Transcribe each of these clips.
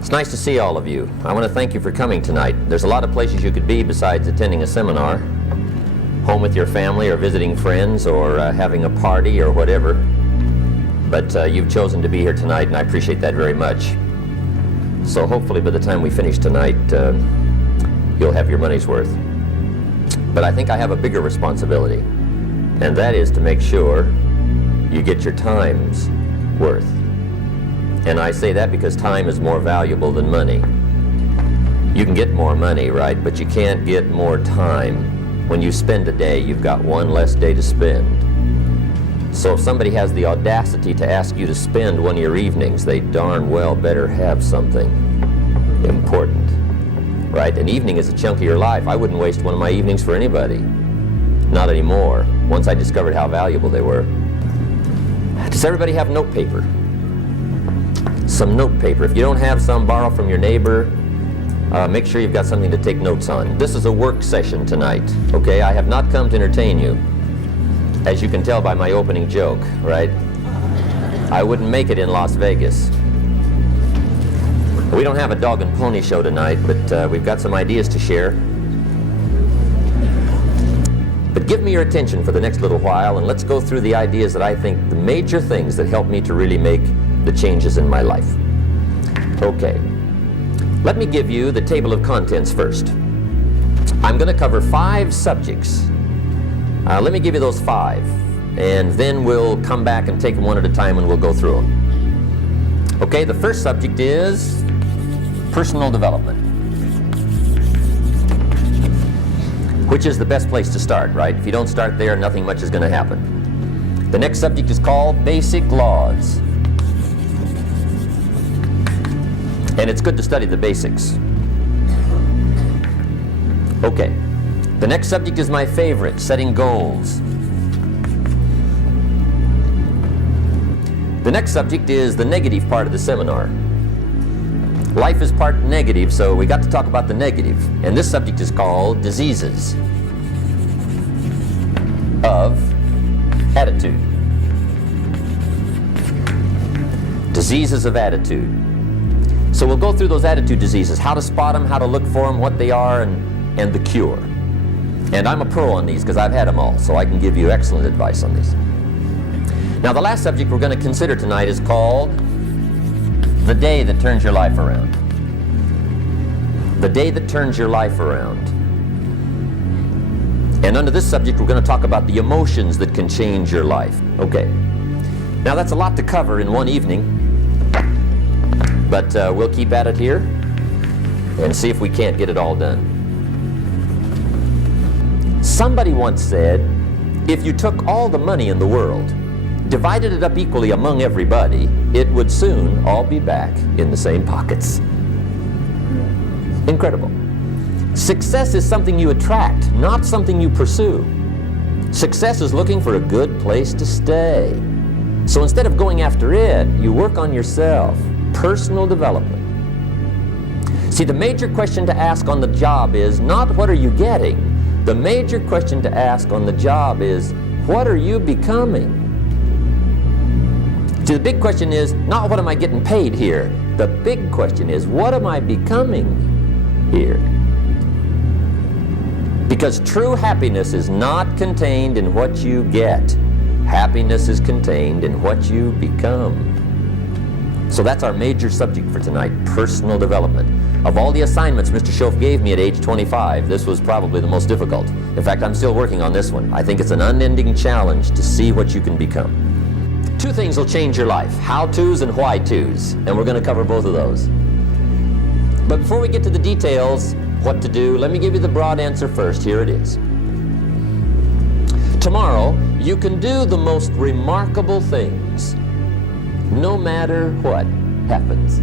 It's nice to see all of you. I want to thank you for coming tonight. There's a lot of places you could be besides attending a seminar, home with your family or visiting friends or having a party or whatever. But you've chosen to be here tonight, and I appreciate that very much. So hopefully by the time we finish tonight, you'll have your money's worth. But I think I have a bigger responsibility, and that is to make sure you get your time's worth. And I say that because time is more valuable than money. You can get more money, right? But you can't get more time. When you spend a day, you've got one less day to spend. So if somebody has the audacity to ask you to spend one of your evenings, they darn well better have something important, right? An evening is a chunk of your life. I wouldn't waste one of my evenings for anybody. Not anymore, once I discovered how valuable they were. Does everybody have note paper? Some note paper. If you don't have some, borrow from your neighbor. Make sure you've got something to take notes on. This is a work session tonight, okay? I have not come to entertain you, as you can tell by my opening joke, right? I wouldn't make it in Las Vegas. We don't have a dog and pony show tonight, but we've got some ideas to share. But give me your attention for the next little while, and let's go through the ideas that I think the major things that help me to really make the changes in my life. Okay, let me give you the table of contents first. I'm going to cover 5 subjects. Let me give you those 5, and then we'll come back and take them one at a time and we'll go through them. Okay, the first subject is personal development, which is the best place to start, right? If you don't start there, nothing much is going to happen. The next subject is called basic laws. And it's good to study the basics. Okay, the next subject is my favorite, setting goals. The next subject is the negative part of the seminar. Life is part negative, so we got to talk about the negative. And this subject is called diseases of attitude. Diseases of attitude. So we'll go through those attitude diseases, how to spot them, how to look for them, what they are, and the cure. And I'm a pro on these because I've had them all, so I can give you excellent advice on these. Now the last subject we're going to consider tonight is called the day that turns your life around. The day that turns your life around. And under this subject we're going to talk about the emotions that can change your life. Okay. Now that's a lot to cover in one evening. But we'll keep at it here and see if we can't get it all done. Somebody once said, if you took all the money in the world, divided it up equally among everybody, it would soon all be back in the same pockets. Incredible. Success is something you attract, not something you pursue. Success is looking for a good place to stay. So instead of going after it, you work on yourself. Personal development. See, the major question to ask on the job is not what are you getting. The major question to ask on the job is what are you becoming? See, the big question is not what am I getting paid here. The big question is what am I becoming here? Because true happiness is not contained in what you get. Happiness is contained in what you become. So that's our major subject for tonight, personal development. Of all the assignments Mr. Schoaf gave me at age 25, this was probably the most difficult. In fact, I'm still working on this one. I think it's an unending challenge to see what you can become. 2 things will change your life, how-tos and why-tos, and we're going to cover both of those. But before we get to the details, what to do, let me give you the broad answer first. Here it is. Tomorrow, you can do the most remarkable things, no matter what happens.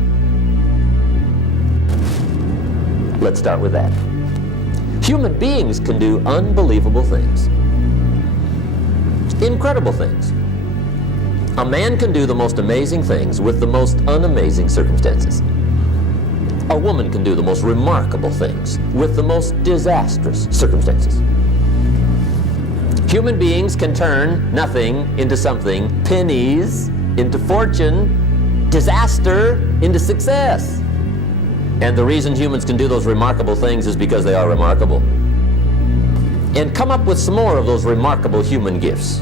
Let's start with that. Human beings can do unbelievable things. Incredible things. A man can do the most amazing things with the most unamazing circumstances. A woman can do the most remarkable things with the most disastrous circumstances. Human beings can turn nothing into something, pennies into fortune, disaster into success. And the reason humans can do those remarkable things is because they are remarkable. And come up with some more of those remarkable human gifts.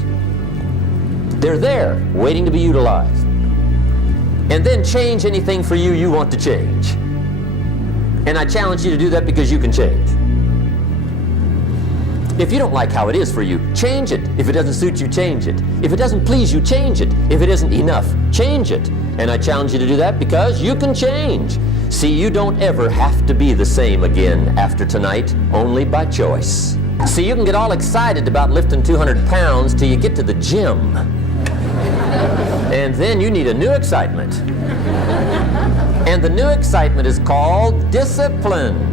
They're there, waiting to be utilized. And then change anything for you you want to change. And I challenge you to do that because you can change. If you don't like how it is for you, change it. If it doesn't suit you, change it. If it doesn't please you, change it. If it isn't enough, change it. And I challenge you to do that because you can change. See, you don't ever have to be the same again after tonight, only by choice. See, you can get all excited about lifting 200 pounds till you get to the gym. And then you need a new excitement. And the new excitement is called discipline.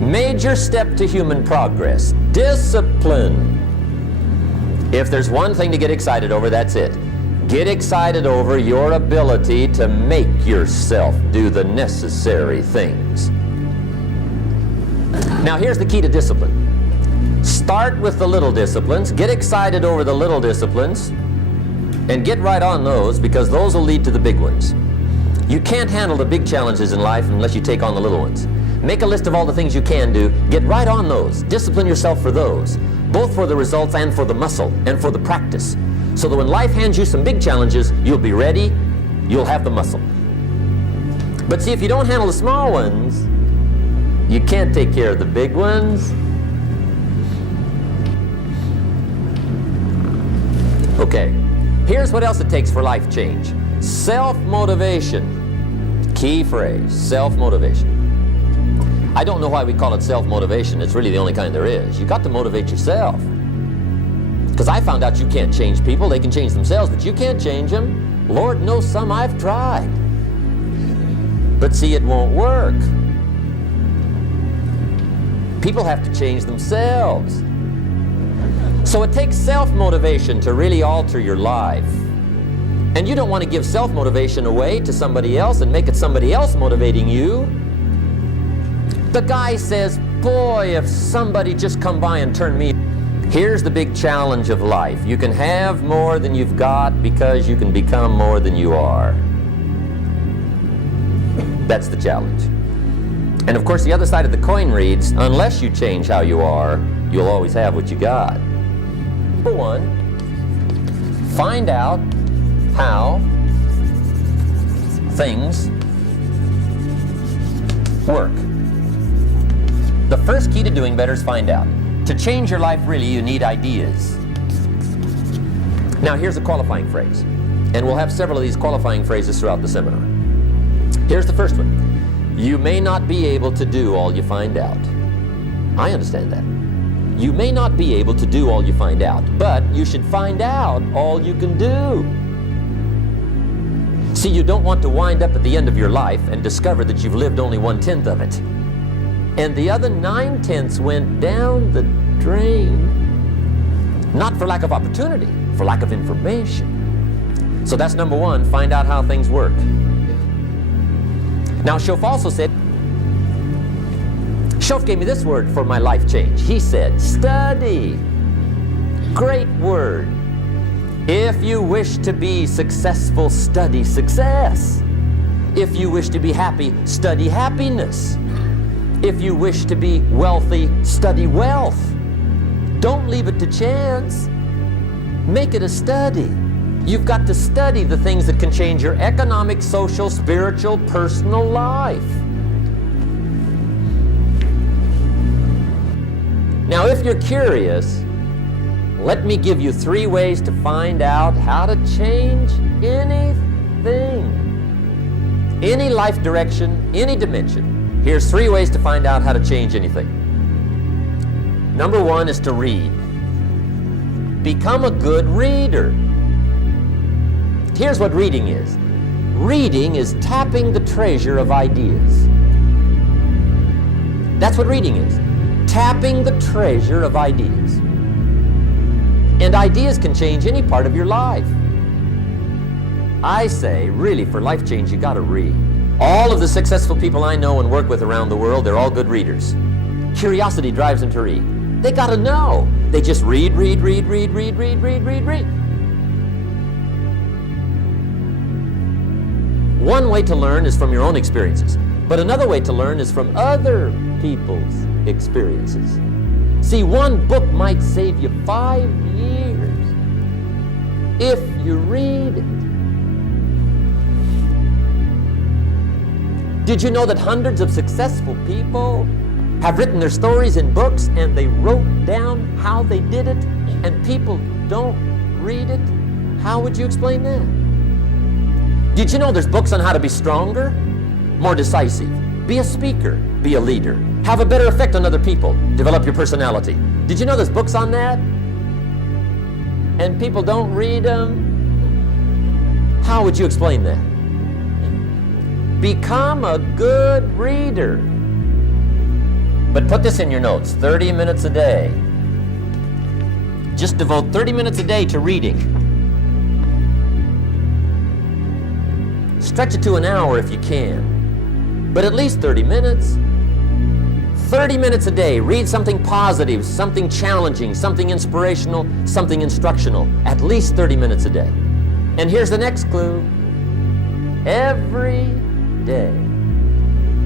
Major step to human progress. Discipline. If there's one thing to get excited over, that's it. Get excited over your ability to make yourself do the necessary things. Now here's the key to discipline. Start with the little disciplines. Get excited over the little disciplines. And get right on those, because those will lead to the big ones. You can't handle the big challenges in life unless you take on the little ones. Make a list of all the things you can do. Get right on those. Discipline yourself for those, both for the results and for the muscle and for the practice, so that when life hands you some big challenges, you'll be ready, you'll have the muscle. But see, if you don't handle the small ones, you can't take care of the big ones. Okay, here's what else it takes for life change. Self-motivation. Key phrase, self-motivation. I don't know why we call it self-motivation. It's really the only kind there is. You got to motivate yourself. Because I found out you can't change people. They can change themselves, but you can't change them. Lord knows some I've tried. But see, it won't work. People have to change themselves. So it takes self-motivation to really alter your life. And you don't want to give self-motivation away to somebody else and make it somebody else motivating you. The guy says, boy, if somebody just come by and turn me. Here's the big challenge of life. You can have more than you've got because you can become more than you are. That's the challenge. And of course, the other side of the coin reads, unless you change how you are, you'll always have what you got. Number one, find out how things work. The first key to doing better is find out. To change your life, really, you need ideas. Now, here's a qualifying phrase. And we'll have several of these qualifying phrases throughout the seminar. Here's the first one. You may not be able to do all you find out. I understand that. You may not be able to do all you find out, but you should find out all you can do. See, you don't want to wind up at the end of your life and discover that you've lived only 1/10 of it. And the other 9/10 went down the drain. Not for lack of opportunity, for lack of information. So that's number one, find out how things work. Now, Schoff also said, Schoff gave me this word for my life change. He said, study. Great word. If you wish to be successful, study success. If you wish to be happy, study happiness. If you wish to be wealthy, study wealth. Don't leave it to chance. Make it a study. You've got to study the things that can change your economic, social, spiritual, personal life. Now, if you're curious, let me give you 3 ways to find out how to change anything. Any life direction, any dimension. Here's 3 ways to find out how to change anything. Number 1 is to read. Become a good reader. Here's what reading is. Reading is tapping the treasure of ideas. That's what reading is. Tapping the treasure of ideas. And ideas can change any part of your life. I say, really, for life change, you got to read. All of the successful people I know and work with around the world, they're all good readers. Curiosity drives them to read. They got to know. They just read. One way to learn is from your own experiences. But another way to learn is from other people's experiences. See, one book might save you 5 years if you read it. Did you know that hundreds of successful people have written their stories in books and they wrote down how they did it, and people don't read it? How would you explain that? Did you know there's books on how to be stronger, more decisive, be a speaker, be a leader, have a better effect on other people, develop your personality? Did you know there's books on that? And people don't read them? How would you explain that? Become a good reader. But put this in your notes, 30 minutes a day. Just devote 30 minutes a day to reading. Stretch it to an hour if you can, but at least 30 minutes. 30 minutes a day, read something positive, something challenging, something inspirational, something instructional, at least 30 minutes a day. And here's the next clue. Every day.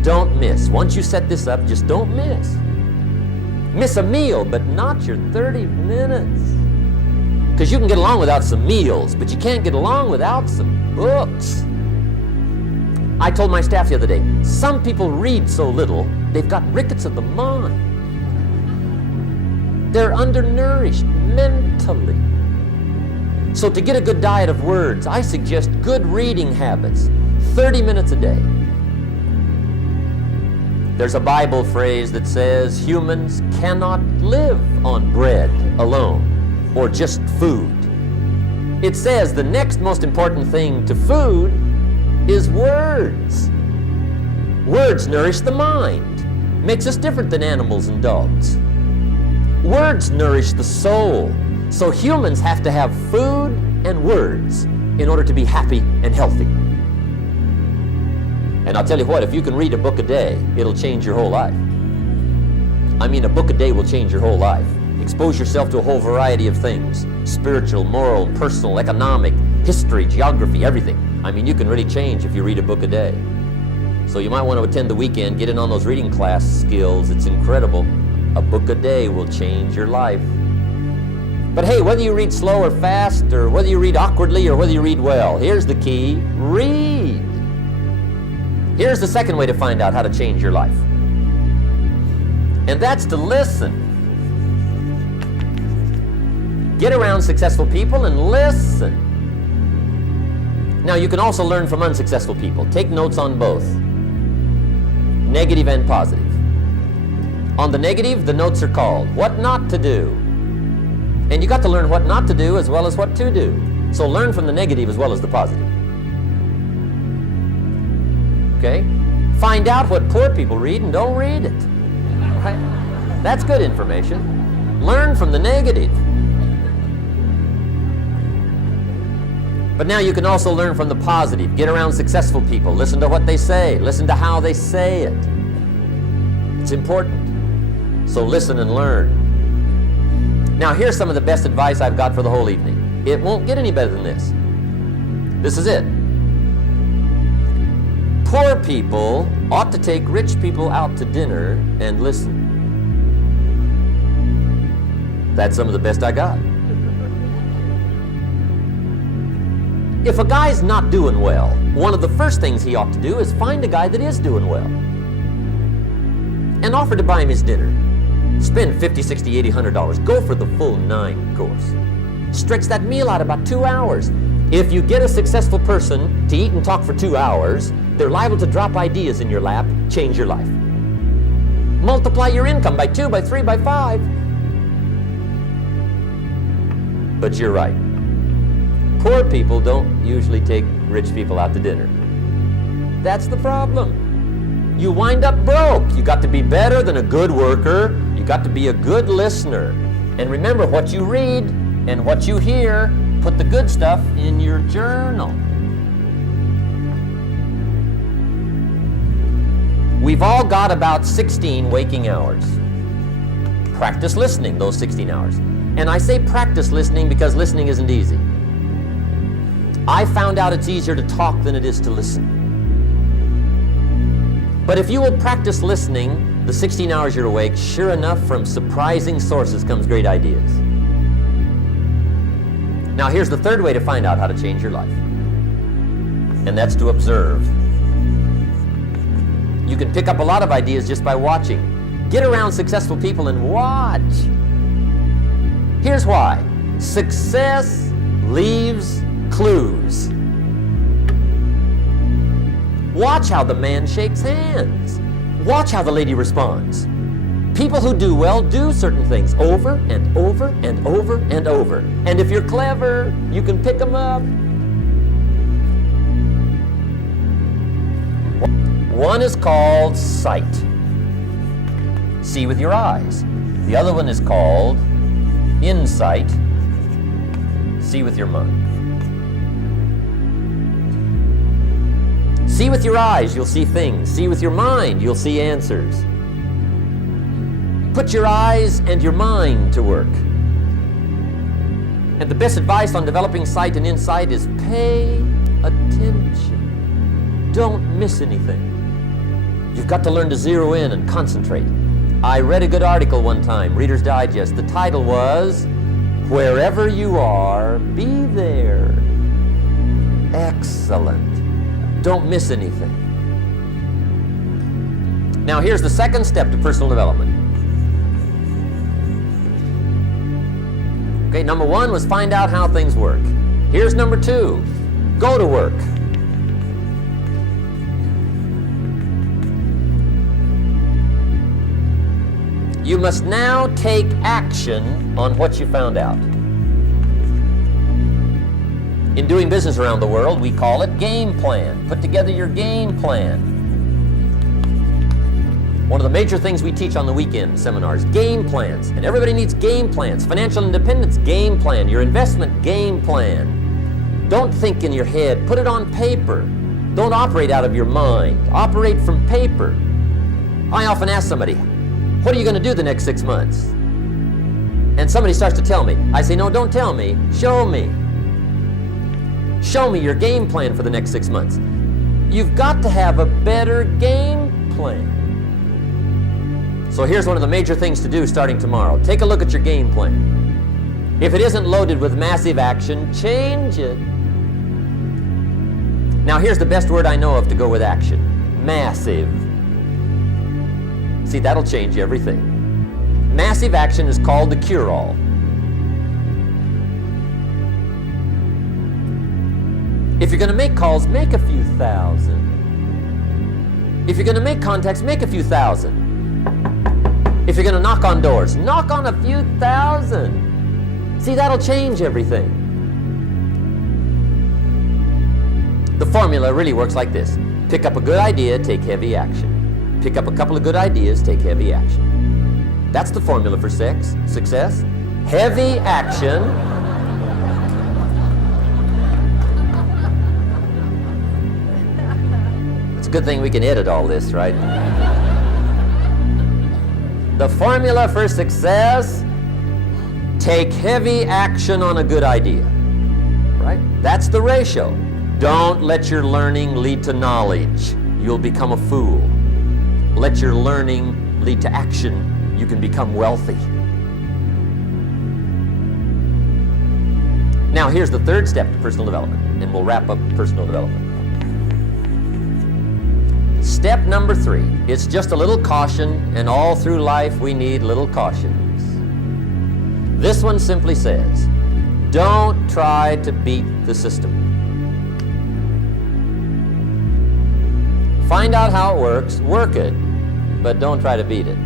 Don't miss. Once you set this up, just don't miss. Miss a meal, but not your 30 minutes. Because you can get along without some meals, but you can't get along without some books. I told my staff the other day, some people read so little, they've got rickets of the mind. They're undernourished mentally. So to get a good diet of words, I suggest good reading habits, 30 minutes a day. There's a Bible phrase that says humans cannot live on bread alone or just food. It says the next most important thing to food is words. Words nourish the mind, makes us different than animals and dogs. Words nourish the soul. So humans have to have food and words in order to be happy and healthy. And I'll tell you what, if you can read a book a day, it'll change your whole life. I mean, a book a day will change your whole life. Expose yourself to a whole variety of things. Spiritual, moral, personal, economic, history, geography, everything. I mean, you can really change if you read a book a day. So you might want to attend the weekend, get in on those reading class skills. It's incredible. A book a day will change your life. But hey, whether you read slow or fast, or whether you read awkwardly, or whether you read well, here's the key: read. Here's the second way to find out how to change your life. And that's to listen. Get around successful people and listen. Now, you can also learn from unsuccessful people. Take notes on both, negative and positive. On the negative, the notes are called What Not to Do. And you got to learn what not to do as well as what to do. So learn from the negative as well as the positive. Okay? Find out what poor people read and don't read it. Right? That's good information. Learn from the negative. But now you can also learn from the positive. Get around successful people. Listen to what they say. Listen to how they say it. It's important. So listen and learn. Now here's some of the best advice I've got for the whole evening. It won't get any better than this. This is it. Poor people ought to take rich people out to dinner and listen. That's some of the best I got. If a guy's not doing well, one of the first things he ought to do is find a guy that is doing well and offer to buy him his dinner. Spend $50, $60, $80, $100. Go for the full 9 course. Stretch that meal out about 2 hours. If you get a successful person to eat and talk for 2 hours, they're liable to drop ideas in your lap, change your life. Multiply your income by 2, by 3, by 5. But you're right. Poor people don't usually take rich people out to dinner. That's the problem. You wind up broke. You got to be better than a good worker. You got to be a good listener. And remember, what you read and what you hear, put the good stuff in your journal. We've all got about 16 waking hours. Practice listening those 16 hours. And I say practice listening because listening isn't easy. I found out it's easier to talk than it is to listen. But if you will practice listening the 16 hours you're awake, sure enough, from surprising sources comes great ideas. Now here's the third way to find out how to change your life, and that's to observe. You can pick up a lot of ideas just by watching. Get around successful people and watch. Here's why. Success leaves clues. Watch how the man shakes hands. Watch how the lady responds. People who do well do certain things over and over and over and over. And if you're clever, you can pick them up. One is called sight. See with your eyes. The other one is called insight. See with your mind. See with your eyes, you'll see things. See with your mind, you'll see answers. Put your eyes and your mind to work. And the best advice on developing sight and insight is pay attention. Don't miss anything. You've got to learn to zero in and concentrate. I read a good article one time, Reader's Digest. The title was, "Wherever you are, be there." Excellent. Don't miss anything. Now here's the second step to personal development. Okay, number one was find out how things work. Here's number two, go to work. You must now take action on what you found out. In doing business around the world, we call it game plan. Put together your game plan. One of the major things we teach on the weekend seminars, game plans. And everybody needs game plans. Financial independence, game plan. Your investment, game plan. Don't think in your head. Put it on paper. Don't operate out of your mind. Operate from paper. I often ask somebody, what are you going to do the next 6 months? And somebody starts to tell me. I say, no, don't tell me. Show me. Show me your game plan for the next 6 months. You've got to have a better game plan. So here's one of the major things to do starting tomorrow. Take a look at your game plan. If it isn't loaded with massive action, change it. Now here's the best word I know of to go with action. Massive. See, that'll change everything. Massive action is called the cure-all. If you're going to make calls, make a few thousand. If you're going to make contacts, make a few thousand. If you're going to knock on doors, knock on a few thousand. See, that'll change everything. The formula really works like this. Pick up a good idea, take heavy action. Pick up a couple of good ideas, take heavy action. That's the formula for success. Heavy action. It's a good thing we can edit all this, right? The formula for success, take heavy action on a good idea, right? That's the ratio. Don't let your learning lead to knowledge. You'll become a fool. Let your learning lead to action. You can become wealthy. Now here's the third step to personal development, and we'll wrap up personal development. Step number 3, it's just a little caution, and all through life we need little cautions. This one simply says, don't try to beat the system. Find out how it works, work it, but don't try to beat it.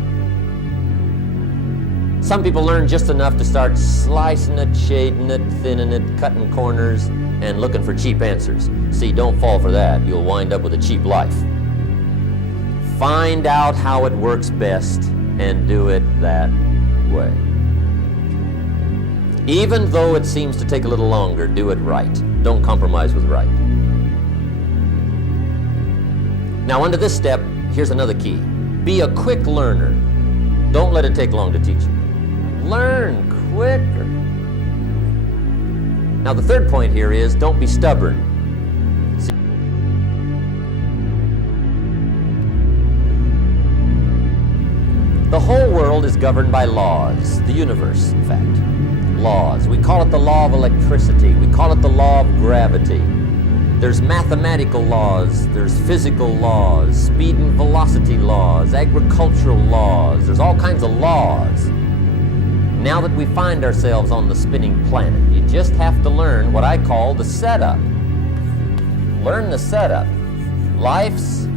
Some people learn just enough to start slicing it, shading it, thinning it, cutting corners, and looking for cheap answers. See, don't fall for that. You'll wind up with a cheap life. Find out how it works best and do it that way. Even though it seems to take a little longer, do it right. Don't compromise with right. Now, under this step, here's another key. Be a quick learner. Don't let it take long to teach you. Learn quicker. Now, the third point here is don't be stubborn. The whole world is governed by laws, the universe, in fact. Laws. We call it the law of electricity. We call it the law of gravity. There's mathematical laws, there's physical laws, speed and velocity laws, agricultural laws. There's all kinds of laws. Now that we find ourselves on the spinning planet, you just have to learn what I call the setup. Learn the setup. Life's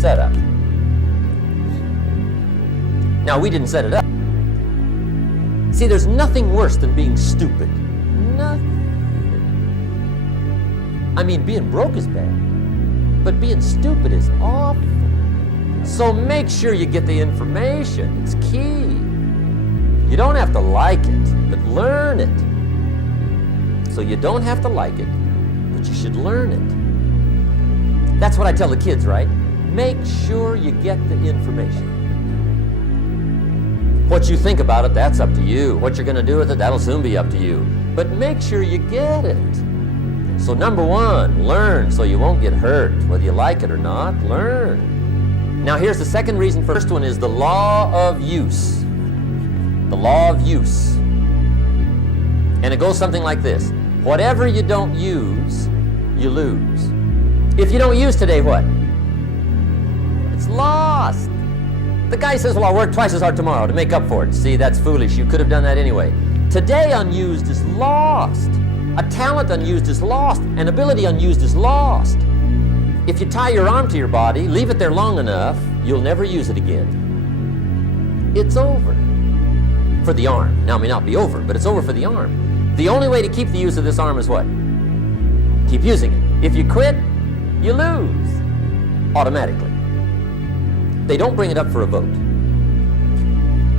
setup. Now, we didn't set it up. See, there's nothing worse than being stupid. Nothing. I mean, being broke is bad, but being stupid is awful. So make sure you get the information. It's key. You don't have to like it, but learn it. So you don't have to like it, but you should learn it. That's what I tell the kids, right? Make sure you get the information. What you think about it, that's up to you. What you're going to do with it, that'll soon be up to you. But make sure you get it. So number one, learn so you won't get hurt. Whether you like it or not, learn. Now here's the second reason. First one is the law of use. The law of use. And it goes something like this. Whatever you don't use, you lose. If you don't use today, what? It's lost. The guy says, well, I'll work twice as hard tomorrow to make up for it. See, that's foolish. You could have done that anyway. Today unused is lost. A talent unused is lost. An ability unused is lost. If you tie your arm to your body, leave it there long enough, you'll never use it again. It's over. For the arm. Now, it may not be over, but it's over for the arm. The only way to keep the use of this arm is what? Keep using it. If you quit, you lose. Automatically. They don't bring it up for a vote.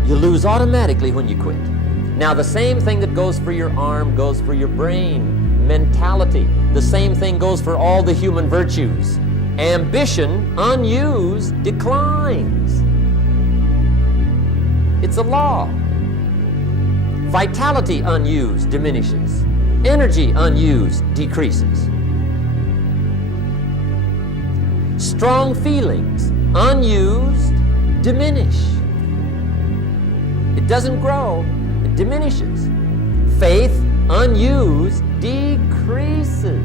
You lose automatically when you quit. Now, the same thing that goes for your arm goes for your brain, mentality. The same thing goes for all the human virtues. Ambition, unused, declines. It's a law. Vitality, unused, diminishes. Energy, unused, decreases. Strong feelings, unused, diminish. It doesn't grow. Diminishes. Faith, unused, decreases.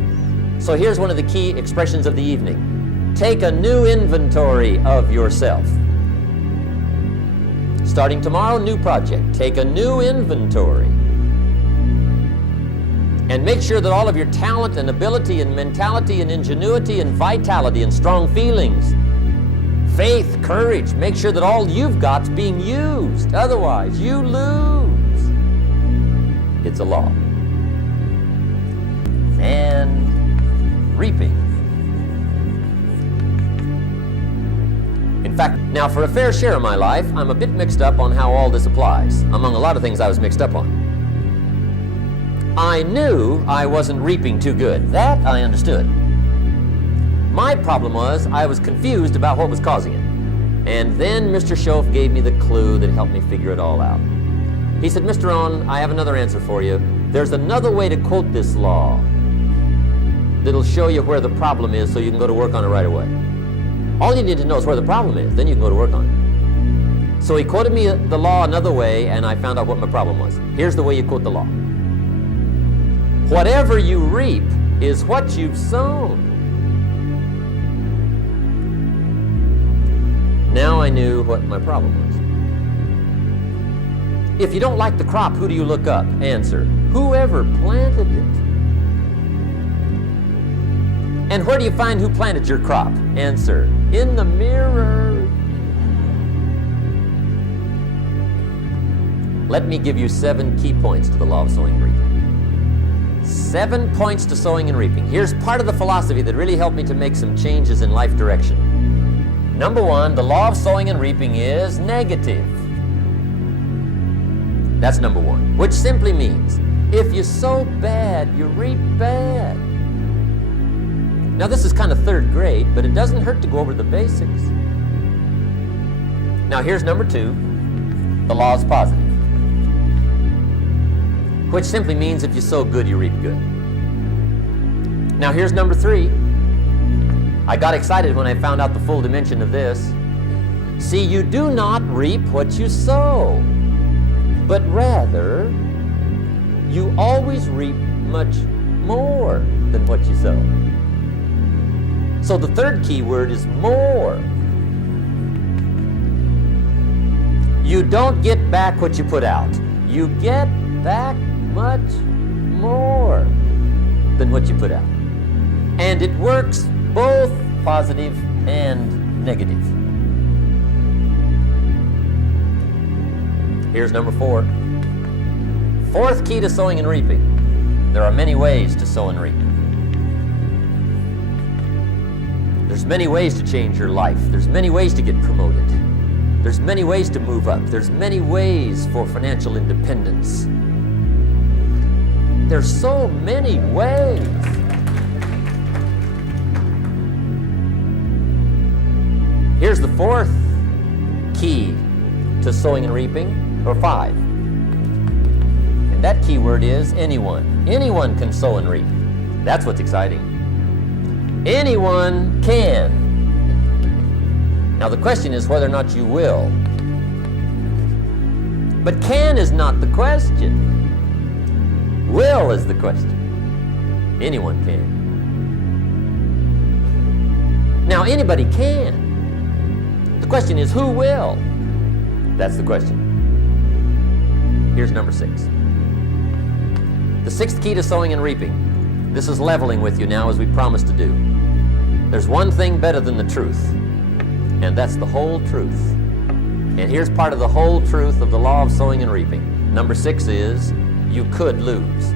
So here's one of the key expressions of the evening. Take a new inventory of yourself. Starting tomorrow, new project. Take a new inventory. And make sure that all of your talent and ability and mentality and ingenuity and vitality and strong feelings, faith, courage, make sure that all you've got's being used. Otherwise, you lose. It's a law. And reaping. In fact, now for a fair share of my life, I'm a bit mixed up on how all this applies. Among a lot of things I was mixed up on. I knew I wasn't reaping too good. That I understood. My problem was I was confused about what was causing it. And then Mr. Schoaf gave me the clue that helped me figure it all out. He said, Mr. Rohn, I have another answer for you. There's another way to quote this law that'll show you where the problem is so you can go to work on it right away. All you need to know is where the problem is, then you can go to work on it. So he quoted me the law another way, and I found out what my problem was. Here's the way you quote the law. Whatever you reap is what you've sown. Now I knew what my problem was. If you don't like the crop, who do you look up? Answer, whoever planted it. And where do you find who planted your crop? Answer, in the mirror. Let me give you 7 key points to the law of sowing and reaping. 7 points to sowing and reaping. Here's part of the philosophy that really helped me to make some changes in life direction. Number 1, the law of sowing and reaping is negative. That's number 1, which simply means if you sow bad, you reap bad. Now this is kind of 3rd grade, but it doesn't hurt to go over the basics. Now here's number 2, the law is positive, which simply means if you sow good, you reap good. Now here's number 3. I got excited when I found out the full dimension of this. See, you do not reap what you sow, but rather you always reap much more than what you sow. So the third key word is more. You don't get back what you put out. You get back much more than what you put out. And it works both positive and negative. Here's number 4. Fourth key to sowing and reaping. There are many ways to sow and reap. There's many ways to change your life. There's many ways to get promoted. There's many ways to move up. There's many ways for financial independence. There's so many ways. Here's the fourth key to sowing and reaping, or 5. And that key word is anyone. Anyone can sow and reap. That's what's exciting. Anyone can. Now the question is whether or not you will. But can is not the question. Will is the question. Anyone can. Now anybody can. The question is who will? That's the question. Here's number 6. The 6th key to sowing and reaping. This is leveling with you now as we promised to do. There's one thing better than the truth, and that's the whole truth. And here's part of the whole truth of the law of sowing and reaping. Number 6 is you could lose.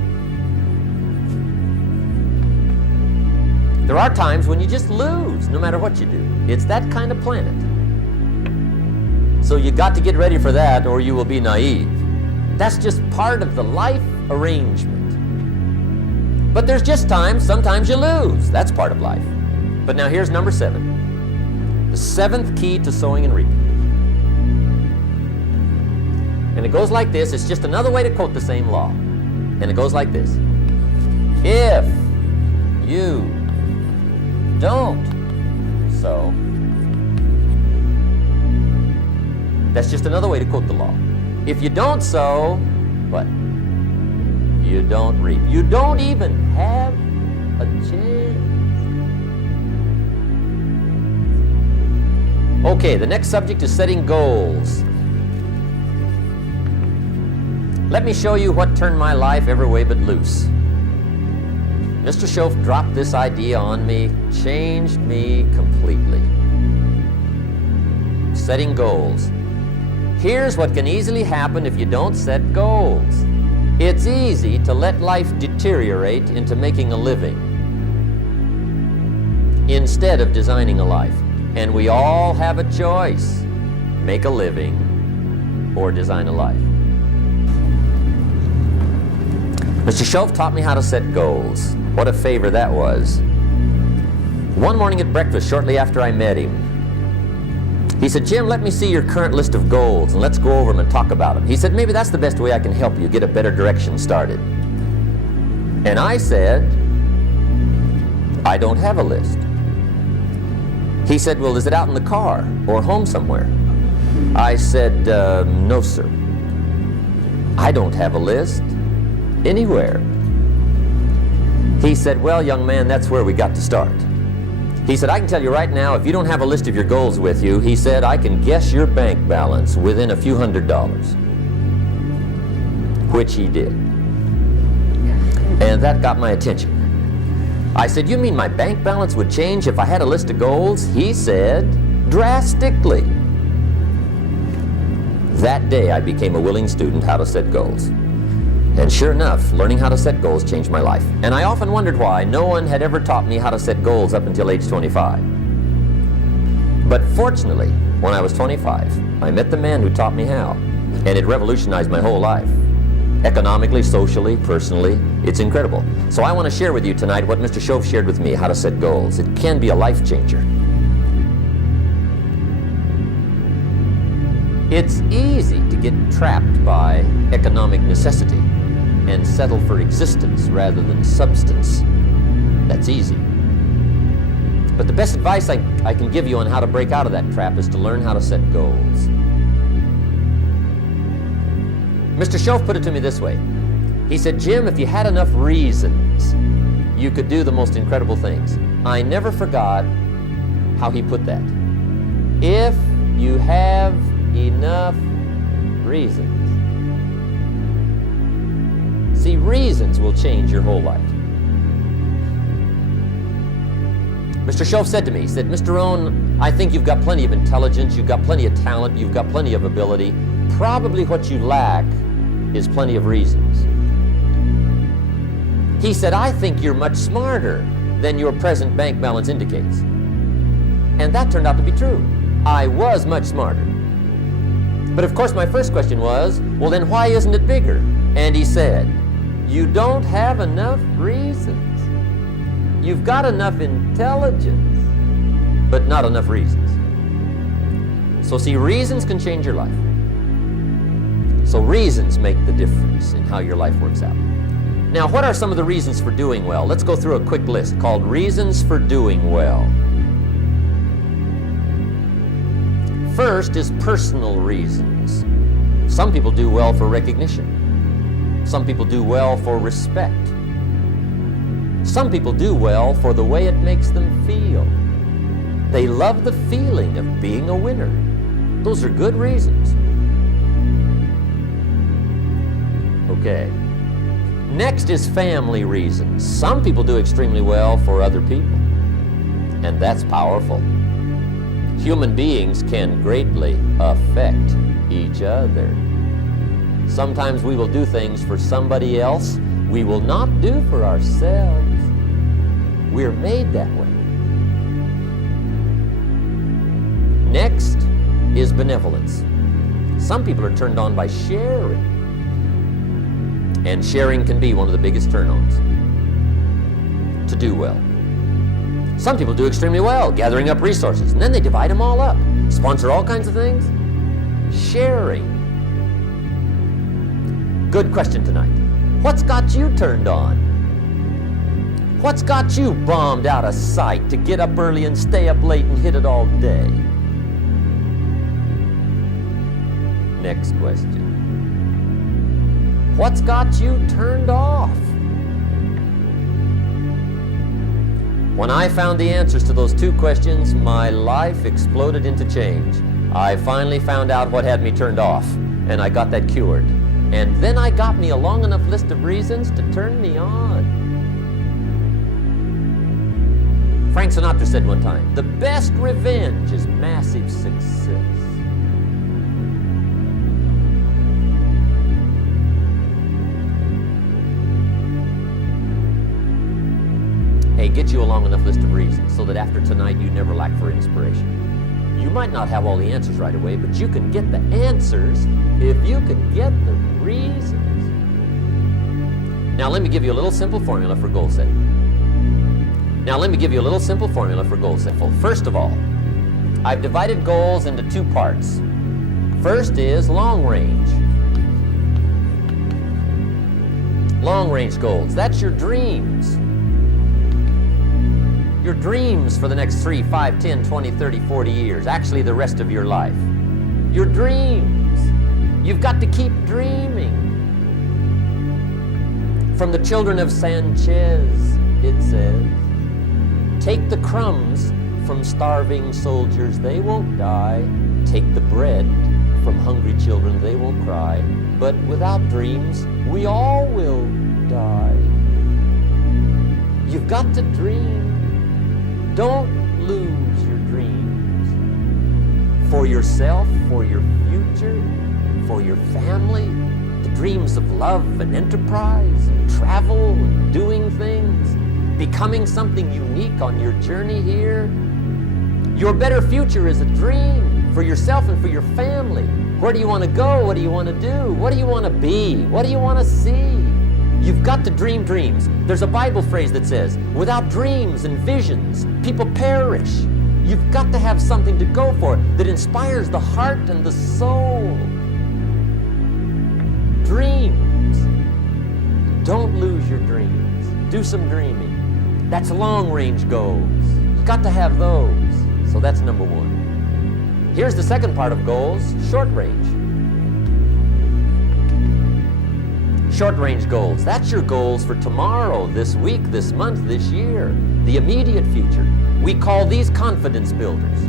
There are times when you just lose, no matter what you do. It's that kind of planet. So you got to get ready for that, or you will be naive. That's just part of the life arrangement. But there's just times, sometimes you lose. That's part of life. But now here's number 7. The 7th key to sowing and reaping. And it goes like this. It's just another way to quote the same law. And it goes like this. If you don't sow, that's just another way to quote the law. If you don't sow, what? You don't reap. You don't even have a chance. Okay, the next subject is setting goals. Let me show you what turned my life every way but loose. Mr. Schoaf dropped this idea on me, changed me completely. Setting goals. Here's what can easily happen if you don't set goals. It's easy to let life deteriorate into making a living instead of designing a life. And we all have a choice. Make a living or design a life. Mr. Schoaf taught me how to set goals. What a favor that was. One morning at breakfast, shortly after I met him, he said, Jim, let me see your current list of goals and let's go over them and talk about them. He said, maybe that's the best way I can help you get a better direction started. And I said, I don't have a list. He said, well, is it out in the car or home somewhere? I said, no, sir. I don't have a list anywhere. He said, well, young man, that's where we got to start. He said, I can tell you right now, if you don't have a list of your goals with you, he said, I can guess your bank balance within a few $100s. Which he did. And that got my attention. I said, you mean my bank balance would change if I had a list of goals? He said, drastically. That day I became a willing student how to set goals. And sure enough, learning how to set goals changed my life. And I often wondered why no one had ever taught me how to set goals up until age 25. But fortunately, when I was 25, I met the man who taught me how. And it revolutionized my whole life. Economically, socially, personally, it's incredible. So I want to share with you tonight what Mr. Schoaf shared with me, how to set goals. It can be a life changer. It's easy to get trapped by economic necessity and settle for existence rather than substance. That's easy. But the best advice I can give you on how to break out of that trap is to learn how to set goals. Mr. Shelf put it to me this way. He said, Jim, if you had enough reasons, you could do the most incredible things. I never forgot how he put that. If you have enough reasons. See, reasons will change your whole life. Mr. Shelf said to me, he said, Mr. Rohn, I think you've got plenty of intelligence, you've got plenty of talent, you've got plenty of ability. Probably what you lack is plenty of reasons. He said, I think you're much smarter than your present bank balance indicates. And that turned out to be true. I was much smarter. But of course my first question was, well then why isn't it bigger? And he said, you don't have enough reasons. You've got enough intelligence, but not enough reasons. So see, reasons can change your life. So reasons make the difference in how your life works out. Now, what are some of the reasons for doing well? Let's go through a quick list called Reasons for Doing Well. First is personal reasons. Some people do well for recognition. Some people do well for respect. Some people do well for the way it makes them feel. They love the feeling of being a winner. Those are good reasons. Okay. Next is family reasons. Some people do extremely well for other people, and that's powerful. Human beings can greatly affect each other. Sometimes we will do things for somebody else we will not do for ourselves. We're made that way. Next is benevolence. Some people are turned on by sharing. And sharing can be one of the biggest turn-ons to do well. Some people do extremely well gathering up resources, and then they divide them all up, sponsor all kinds of things. Sharing. Good question tonight. What's got you turned on? What's got you bombed out of sight to get up early and stay up late and hit it all day? Next question. What's got you turned off? When I found the answers to those two questions, my life exploded into change. I finally found out what had me turned off, and I got that cured. And then I got me a long enough list of reasons to turn me on. Frank Sinatra said one time, the best revenge is massive success. Hey, get you a long enough list of reasons so that after tonight you never lack for inspiration. You might not have all the answers right away, but you can get the answers if you can get the reasons. Now let me give you a little simple formula for goal setting. First of all, I've divided goals into two parts. First is long range. Long range goals, that's your dreams. Your dreams for the next 3, 5, 10, 20, 30, 40 years. Actually, the rest of your life. Your dreams. You've got to keep dreaming. From the children of Sanchez, it says, take the crumbs from starving soldiers, they won't die. Take the bread from hungry children, they won't cry. But without dreams, we all will die. You've got to dream. Don't lose your dreams. For yourself, for your future, for your family, the dreams of love and enterprise, and travel and doing things, becoming something unique on your journey here. Your better future is a dream for yourself and for your family. Where do you want to go? What do you want to do? What do you want to be? What do you want to see? You've got to dream dreams. There's a Bible phrase that says, without dreams and visions, people perish. You've got to have something to go for that inspires the heart and the soul. Dreams. Don't lose your dreams. Do some dreaming. That's long-range goals. got to have those. So that's number one. Here's the second part of goals, short range. Short range goals. That's your goals for tomorrow, this week, this month, this year, the immediate future. We call these confidence builders.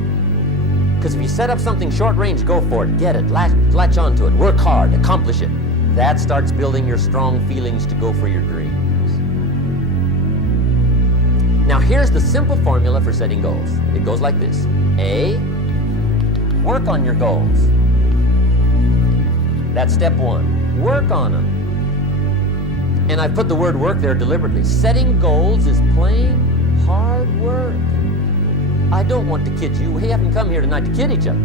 Because if you set up something short range, go for it, get it, latch onto it, work hard, accomplish it. That starts building your strong feelings to go for your dreams. Now here's the simple formula for setting goals. It goes like this. A, work on your goals. That's step one. Work on them. And I put the word work there deliberately. Setting goals is plain hard work. I don't want to kid you. We haven't come here tonight to kid each other.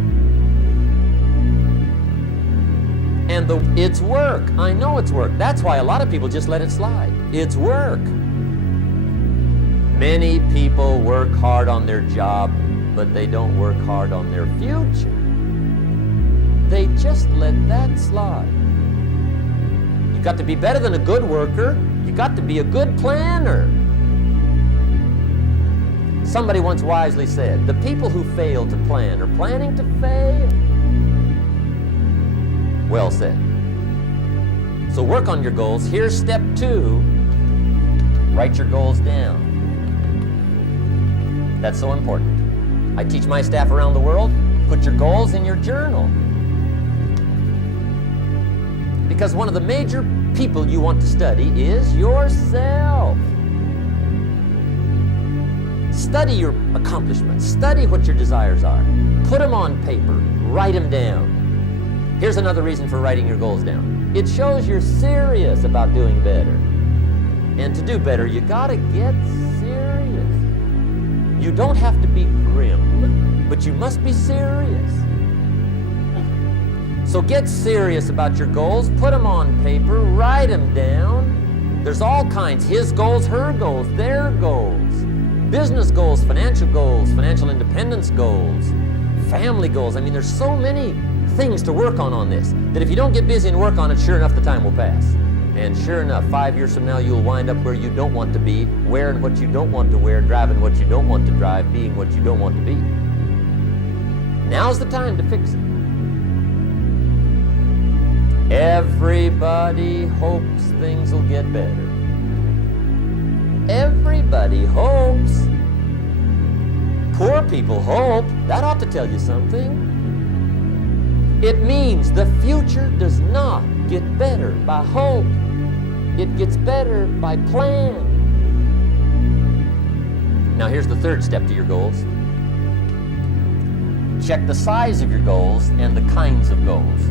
And it's work. I know it's work. That's why a lot of people just let it slide. It's work. Many people work hard on their job, but they don't work hard on their future. They just let that slide. You got to be better than a good worker. You got to be a good planner. Somebody once wisely said, the people who fail to plan are planning to fail. Well said. So work on your goals. Here's step two. Write your goals down. That's so important. I teach my staff around the world, put your goals in your journal. Because one of the major people you want to study is yourself. Study your accomplishments. Study what your desires are. Put them on paper. Write them down. Here's another reason for writing your goals down. It shows you're serious about doing better. And to do better, you gotta get serious. You don't have to be grim, but you must be serious. So get serious about your goals, put them on paper, write them down. There's all kinds, his goals, her goals, their goals. Business goals, financial independence goals, family goals. I mean, there's so many things to work on this, that if you don't get busy and work on it, sure enough, the time will pass. And sure enough, 5 years from now, you'll wind up where you don't want to be, wearing what you don't want to wear, driving what you don't want to drive, being what you don't want to be. Now's the time to fix it. Everybody hopes things will get better. Everybody hopes. Poor people hope. That ought to tell you something. It means the future does not get better by hope. It gets better by plan. Now here's the third step to your goals. Check the size of your goals and the kinds of goals.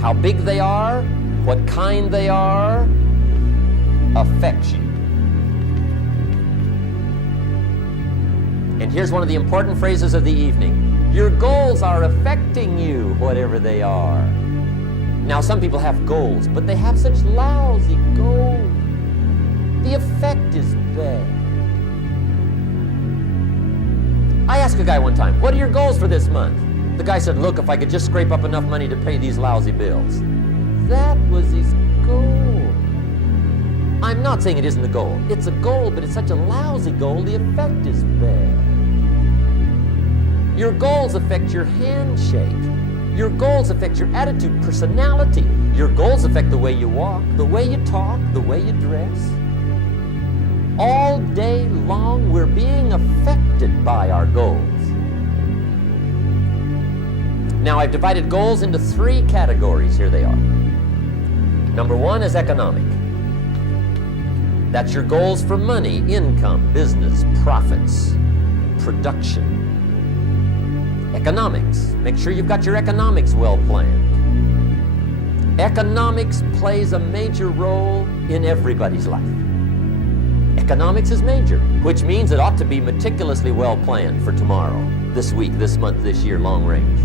How big they are, what kind they are, affects you. And here's one of the important phrases of the evening. Your goals are affecting you, whatever they are. Now, some people have goals, but they have such lousy goals. The effect is bad. I asked a guy one time, what are your goals for this month? The guy said, look, if I could just scrape up enough money to pay these lousy bills. That was his goal. I'm not saying it isn't a goal. It's a goal, but it's such a lousy goal, the effect is bad. Your goals affect your handshake. Your goals affect your attitude, personality. Your goals affect the way you walk, the way you talk, the way you dress. All day long, we're being affected by our goals. Now, I've divided goals into 3 categories. Here they are. Number 1 is economic. That's your goals for money, income, business, profits, production. Economics. Make sure you've got your economics well planned. Economics plays a major role in everybody's life. Economics is major, which means it ought to be meticulously well planned for tomorrow, this week, this month, this year, long range.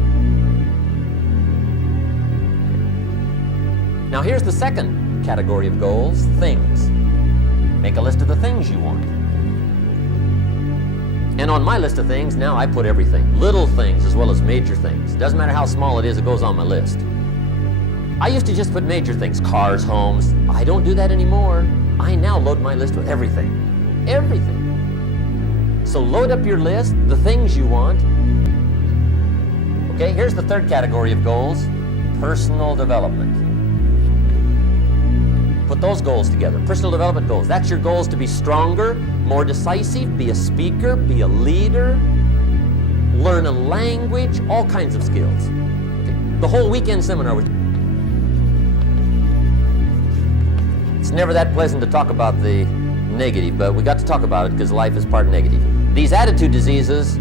Now here's the second category of goals, things. Make a list of the things you want. And on my list of things, now I put everything. Little things as well as major things. Doesn't matter how small it is, it goes on my list. I used to just put major things, cars, homes. I don't do that anymore. I now load my list with everything. Everything. So load up your list, the things you want. Okay, here's the third category of goals: personal development. Put those goals together. Personal development goals. That's your goals to be stronger, more decisive, be a speaker, be a leader, learn a language, all kinds of skills. Okay. The whole weekend seminar was... It's never that pleasant to talk about the negative, but we got to talk about it because life is part negative. These attitude diseases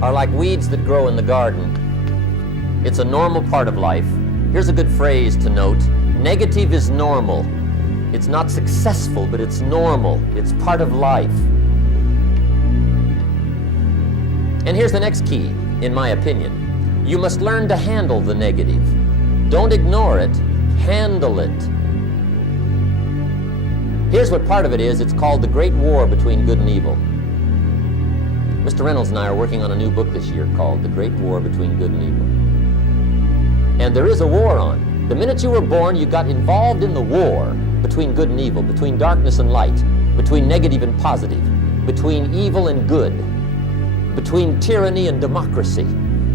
are like weeds that grow in the garden. It's a normal part of life. Here's a good phrase to note: negative is normal. It's not successful, but it's normal. It's part of life. And here's the next key, in my opinion. You must learn to handle the negative. Don't ignore it, handle it. Here's what part of it is. It's called the Great War Between Good and Evil. Mr. Reynolds and I are working on a new book this year called The Great War Between Good and Evil. And there is a war on. The minute you were born, you got involved in the war between good and evil, between darkness and light, between negative and positive, between evil and good, between tyranny and democracy,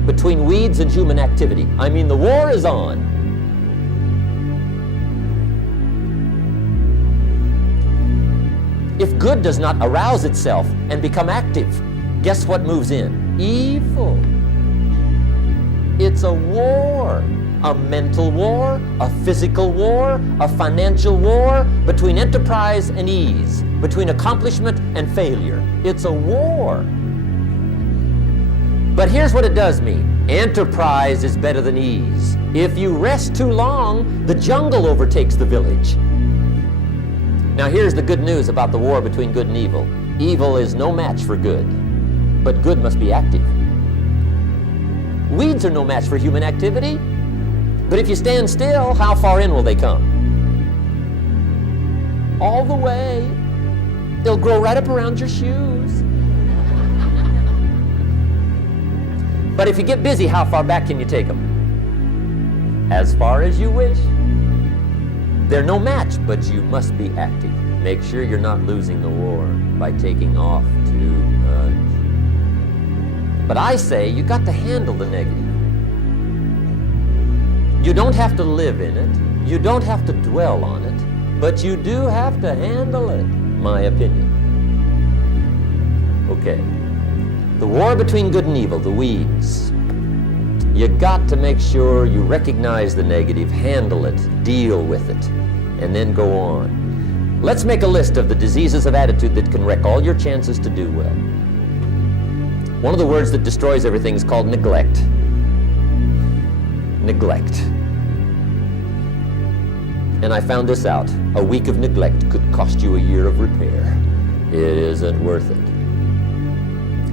between weeds and human activity. I mean, the war is on. If good does not arouse itself and become active, guess what moves in? Evil. It's a war. A mental war, a physical war, a financial war, between enterprise and ease, between accomplishment and failure. It's a war. But here's what it does mean. Enterprise is better than ease. If you rest too long, the jungle overtakes the village. Now here's the good news about the war between good and evil. Evil is no match for good, but good must be active. Weeds are no match for human activity. But if you stand still, how far in will they come? All the way. They'll grow right up around your shoes. But if you get busy, how far back can you take them? As far as you wish. They're no match, but you must be active. Make sure you're not losing the war by taking off too much. But I say you got to handle the negative. You don't have to live in it. You don't have to dwell on it. But you do have to handle it, my opinion. Okay. The war between good and evil, the weeds. You got to make sure you recognize the negative, handle it, deal with it, and then go on. Let's make a list of the diseases of attitude that can wreck all your chances to do well. One of the words that destroys everything is called neglect. Neglect. And I found this out. A week of neglect could cost you a year of repair. It isn't worth it.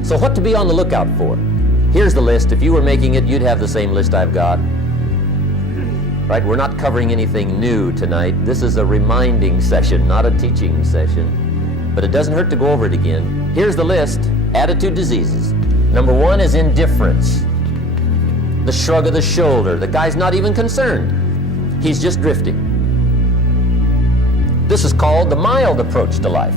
So what to be on the lookout for? Here's the list. If you were making it, you'd have the same list I've got. Right? We're not covering anything new tonight. This is a reminding session, not a teaching session. But it doesn't hurt to go over it again. Here's the list. Attitude diseases. Number one is indifference. The shrug of the shoulder. The guy's not even concerned. He's just drifting. This is called the mild approach to life.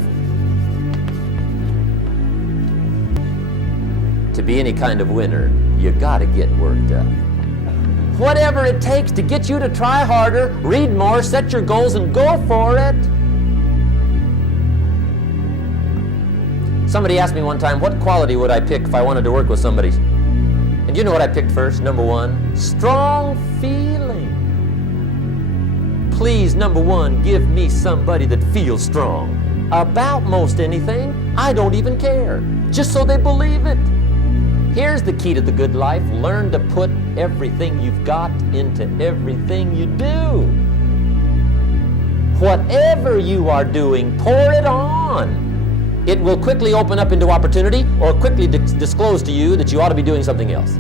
To be any kind of winner, you gotta get worked up. Whatever it takes to get you to try harder, read more, set your goals, and go for it. Somebody asked me one time, what quality would I pick if I wanted to work with somebody? And you know what I picked first? Number one, strong feeling. Please, number one, give me somebody that feels strong about most anything. I don't even care, just so they believe it. Here's the key to the good life. Learn to put everything you've got into everything you do. Whatever you are doing, pour it on. It will quickly open up into opportunity or quickly disclose to you that you ought to be doing something else.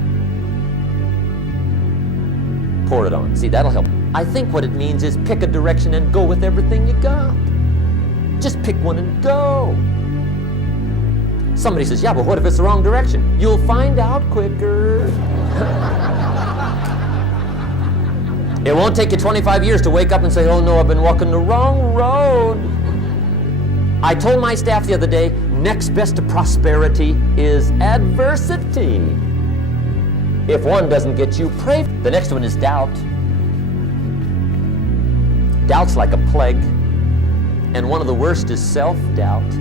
Pour it on. See, that'll help. I think what it means is pick a direction and go with everything you got. Just pick one and go. Somebody says, yeah, but what if it's the wrong direction? You'll find out quicker. It won't take you 25 years to wake up and say, oh no, I've been walking the wrong road. I told my staff the other day, Next best to prosperity is adversity. If one doesn't get you, pray. The next one is doubt. Doubt's like a plague. And one of the worst is self-doubt.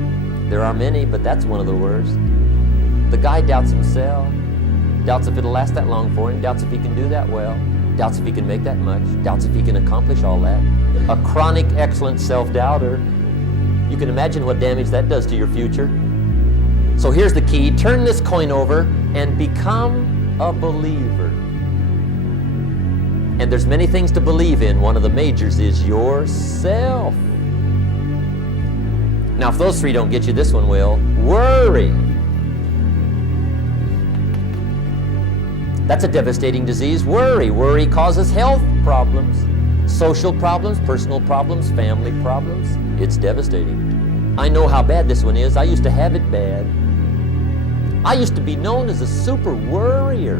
There are many, but that's one of the worst. The guy doubts himself. Doubts if it'll last that long for him. Doubts if he can do that well. Doubts if he can make that much. Doubts if he can accomplish all that. A chronic, excellent self-doubter. You can imagine what damage that does to your future. So here's the key. Turn this coin over and become a believer. And there's many things to believe in. One of the majors is yourself. Now, if those three don't get you, this one will. Worry. That's a devastating disease. Worry. Worry causes health problems, social problems, personal problems, family problems. It's devastating. I know how bad this one is. I used to have it bad. I used to be known as a super worrier.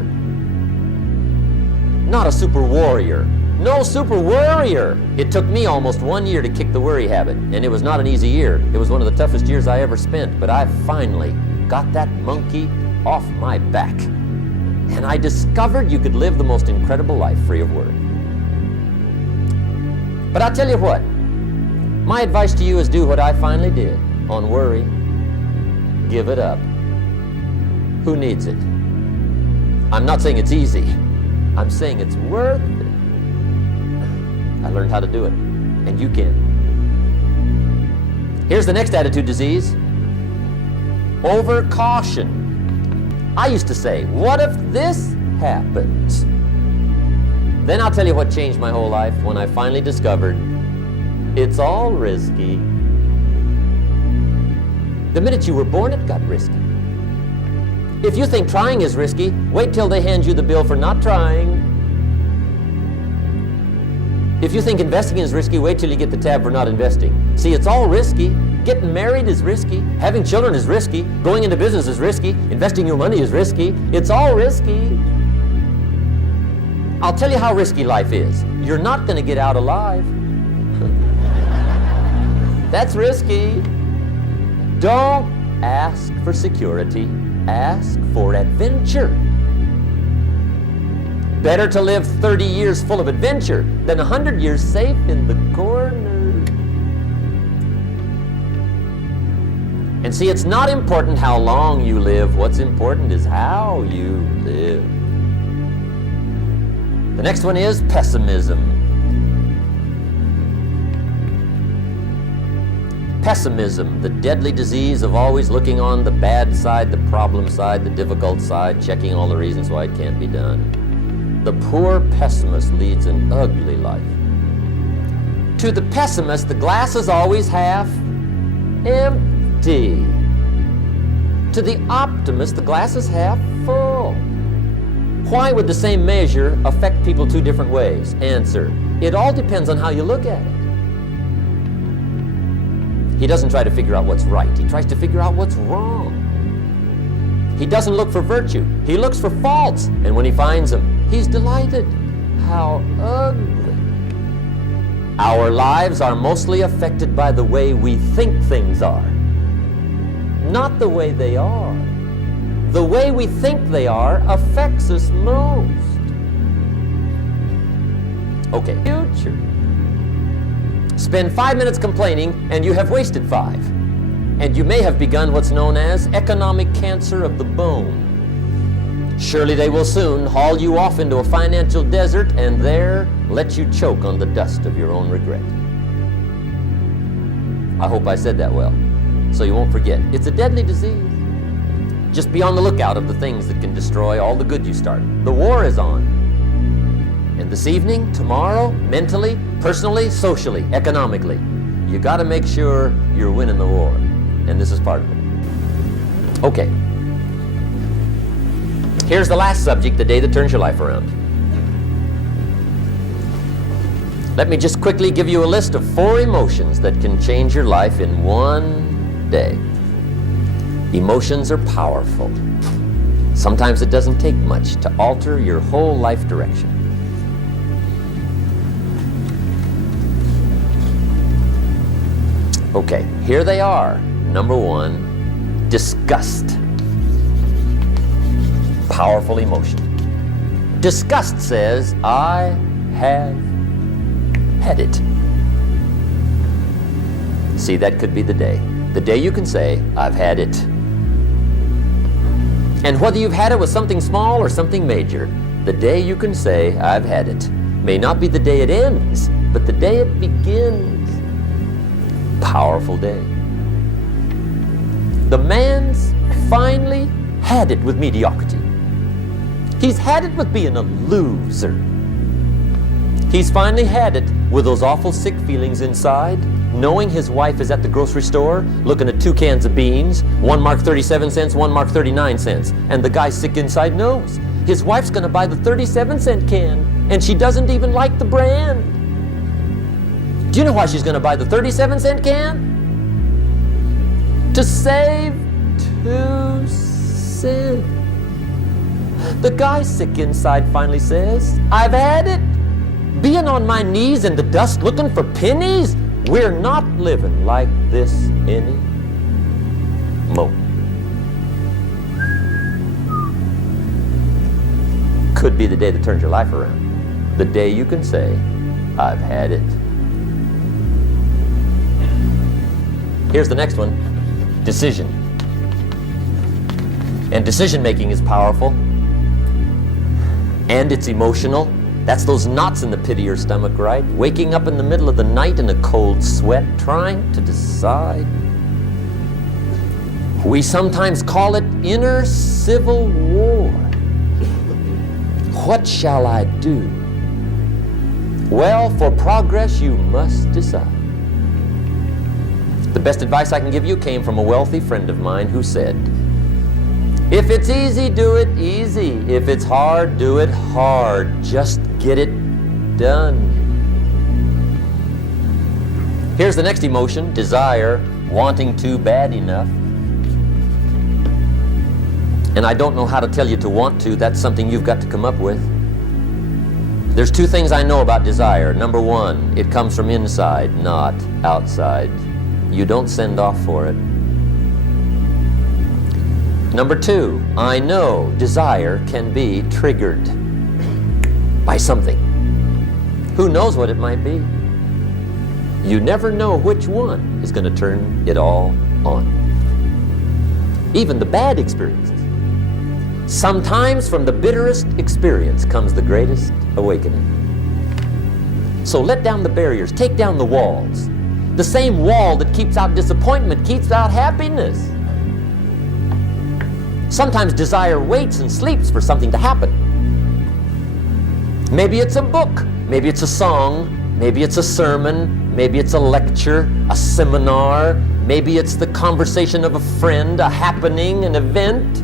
Not a super warrior. No, super worrier. It took me almost 1 year to kick the worry habit, and it was not an easy year. It was one of the toughest years I ever spent, but I finally got that monkey off my back. And I discovered you could live the most incredible life free of worry. But I'll tell you what, my advice to you is do what I finally did on worry. Give it up. Who needs it? I'm not saying it's easy. I'm saying it's worth it. I learned how to do it, and you can. Here's the next attitude disease. Overcaution. I used to say, what if this happens? Then I'll tell you what changed my whole life when I finally discovered it's all risky. The minute you were born, it got risky. If you think trying is risky, wait till they hand you the bill for not trying. If you think investing is risky, wait till you get the tab for not investing. See, it's all risky. Getting married is risky. Having children is risky. Going into business is risky. Investing your money is risky. It's all risky. I'll tell you how risky life is. You're not going to get out alive. That's risky. Don't ask for security. Ask for adventure. Better to live 30 years full of adventure than 100 years safe in the corner. And see, it's not important how long you live. What's important is how you live. The next one is pessimism. Pessimism, the deadly disease of always looking on the bad side, the problem side, the difficult side, checking all the reasons why it can't be done. The poor pessimist leads an ugly life. To the pessimist, the glass is always half empty. To the optimist, the glass is half full. Why would the same measure affect people two different ways? Answer, it all depends on how you look at it. He doesn't try to figure out what's right. He tries to figure out what's wrong. He doesn't look for virtue. He looks for faults. And when he finds them, he's delighted. How ugly. Our lives are mostly affected by the way we think things are, not the way they are. The way we think they are affects us most. Okay, future. Spend 5 minutes complaining, and you have wasted 5. And you may have begun what's known as economic cancer of the bone. Surely they will soon haul you off into a financial desert and there let you choke on the dust of your own regret. I hope I said that well, so you won't forget. It's a deadly disease. Just be on the lookout of the things that can destroy all the good you start. The war is on. And this evening, tomorrow, mentally, personally, socially, economically, you got to make sure you're winning the war. And this is part of it. Okay. Here's the last subject, the day that turns your life around. Let me just quickly give you a list of 4 emotions that can change your life in one day. Emotions are powerful. Sometimes it doesn't take much to alter your whole life direction. Okay, here they are. Number 1, Disgust. Powerful emotion. Disgust says, I have had it. See, that could be the day. The day you can say, I've had it. And whether you've had it with something small or something major, the day you can say, I've had it, may not be the day it ends, but the day it begins. Powerful day. The man's finally had it with mediocrity. He's had it with being a loser. He's finally had it with those awful sick feelings inside, knowing his wife is at the grocery store looking at 2 cans of beans, one marked 37 cents, one marked 39 cents. And the guy sick inside knows his wife's going to buy the 37-cent can, and she doesn't even like the brand. Do you know why she's going to buy the 37-cent can? To save 2 cents. The guy sick inside finally says, I've had it. Being on my knees in the dust looking for pennies? We're not living like this anymore. Could be the day that turns your life around. The day you can say, I've had it. Here's the next one. Decision. And decision making is powerful. And it's emotional. That's those knots in the pit of your stomach, right? Waking up in the middle of the night in a cold sweat, trying to decide. We sometimes call it inner civil war. What shall I do? Well, for progress, you must decide. The best advice I can give you came from a wealthy friend of mine who said, if it's easy, do it easy. If it's hard, do it hard. Just get it done. Here's the next emotion, desire, wanting to bad enough. And I don't know how to tell you to want to. That's something you've got to come up with. There's 2 things I know about desire. Number 1, it comes from inside, not outside. You don't send off for it. Number 2, I know desire can be triggered by something. Who knows what it might be? You never know which one is going to turn it all on. Even the bad experiences. Sometimes from the bitterest experience comes the greatest awakening. So let down the barriers, take down the walls. The same wall that keeps out disappointment keeps out happiness. Sometimes desire waits and sleeps for something to happen. Maybe it's a book, maybe it's a song, maybe it's a sermon, maybe it's a lecture, a seminar, maybe it's the conversation of a friend, a happening, an event.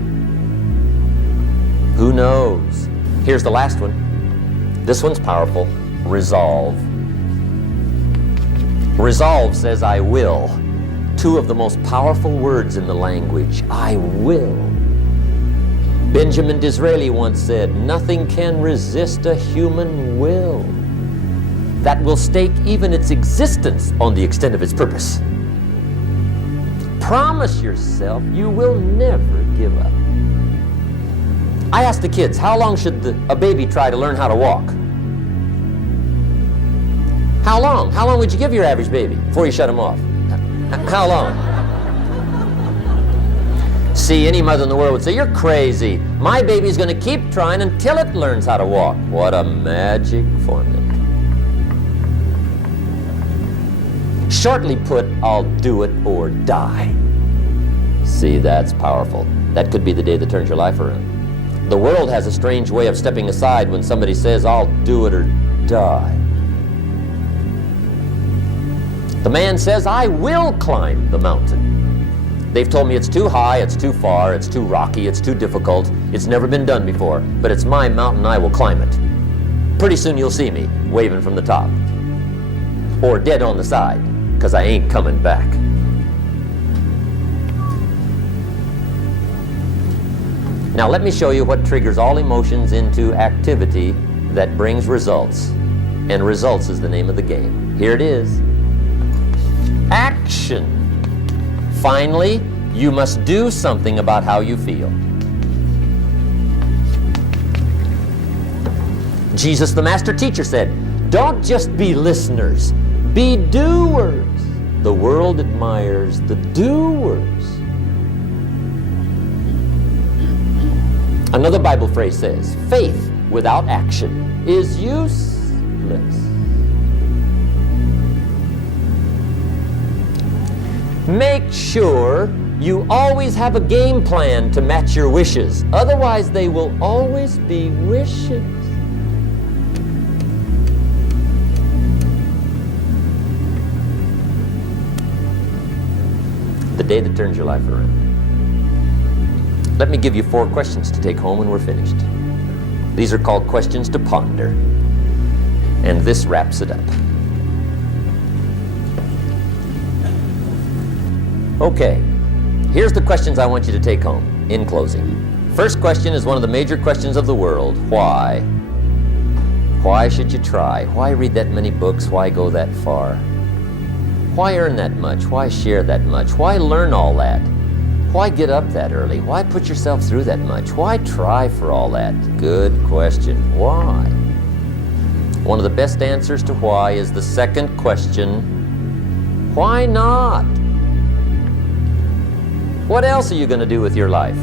Who knows? Here's the last one. This one's powerful. Resolve. Resolve says, I will. 2 of the most powerful words in the language. I will. Benjamin Disraeli once said, nothing can resist a human will that will stake even its existence on the extent of its purpose. Promise yourself you will never give up. I ask the kids, how long should a baby try to learn how to walk? How long? How long would you give your average baby before you shut him off? How long? See, any mother in the world would say, you're crazy. My baby's going to keep trying until it learns how to walk. What a magic formula. Shortly put, I'll do it or die. See, that's powerful. That could be the day that turns your life around. The world has a strange way of stepping aside when somebody says, I'll do it or die. The man says, I will climb the mountain. They've told me it's too high, it's too far, it's too rocky, it's too difficult, it's never been done before, but it's my mountain, I will climb it. Pretty soon you'll see me waving from the top. Or dead on the side, because I ain't coming back. Now let me show you what triggers all emotions into activity that brings results. And results is the name of the game. Here it is. Action. Finally, You must do something about how you feel. Jesus, the master teacher, said, don't just be listeners, be doers. The world admires the doers. Another Bible phrase says, faith without action is useless. Make sure you always have a game plan to match your wishes. Otherwise, they will always be wishes. The day that turns your life around. Let me give you 4 questions to take home when we're finished. These are called questions to ponder. And this wraps it up. Okay, here's the questions I want you to take home in closing. First question is one of the major questions of the world. Why? Why should you try? Why read that many books? Why go that far? Why earn that much? Why share that much? Why learn all that? Why get up that early? Why put yourself through that much? Why try for all that? Good question. Why? One of the best answers to why is the second question, why not? What else are you going to do with your life?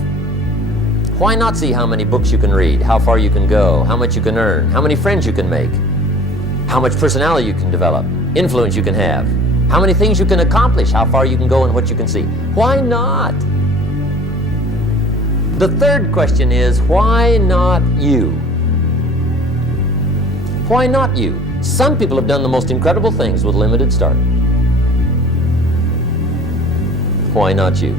Why not see how many books you can read, how far you can go, how much you can earn, how many friends you can make, how much personality you can develop, influence you can have, how many things you can accomplish, how far you can go and what you can see? Why not? The third question is, why not you? Why not you? Some people have done the most incredible things with limited start. Why not you?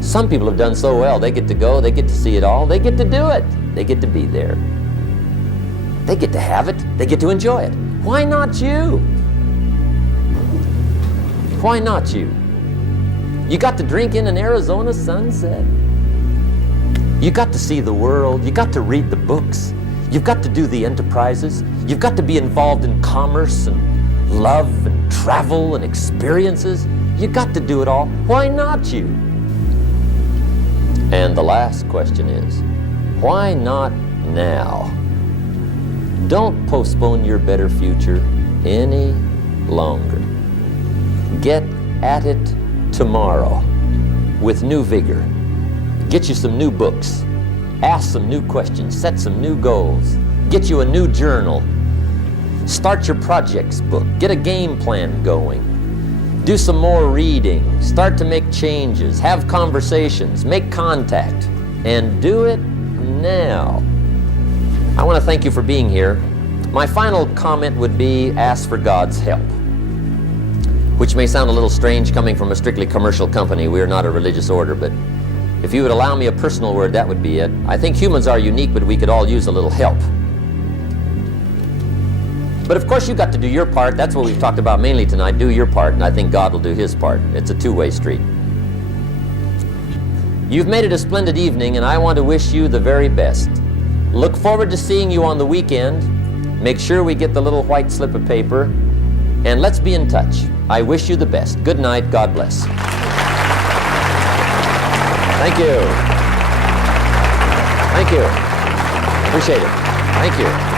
Some people have done so well, they get to go, they get to see it all, they get to do it, they get to be there. They get to have it, they get to enjoy it. Why not you? Why not you? You got to drink in an Arizona sunset. You got to see the world, you got to read the books, you've got to do the enterprises, you've got to be involved in commerce and love and travel and experiences. You got to do it all. Why not you? And the last question is, why not now? Don't postpone your better future any longer. Get at it tomorrow with new vigor. Get you some new books. Ask some new questions. Set some new goals. Get you a new journal. Start your projects book. Get a game plan going. Do some more reading. Start to make changes. Have conversations. Make contact. And do it now. I want to thank you for being here. My final comment would be ask for God's help, which may sound a little strange coming from a strictly commercial company. We are not a religious order, but if you would allow me a personal word, that would be it. I think humans are unique, but we could all use a little help. But of course, you've got to do your part. That's what we've talked about mainly tonight. Do your part, and I think God will do His part. It's a two-way street. You've made it a splendid evening, and I want to wish you the very best. Look forward to seeing you on the weekend. Make sure we get the little white slip of paper, and let's be in touch. I wish you the best. Good night. God bless. Thank you. Thank you. Appreciate it. Thank you.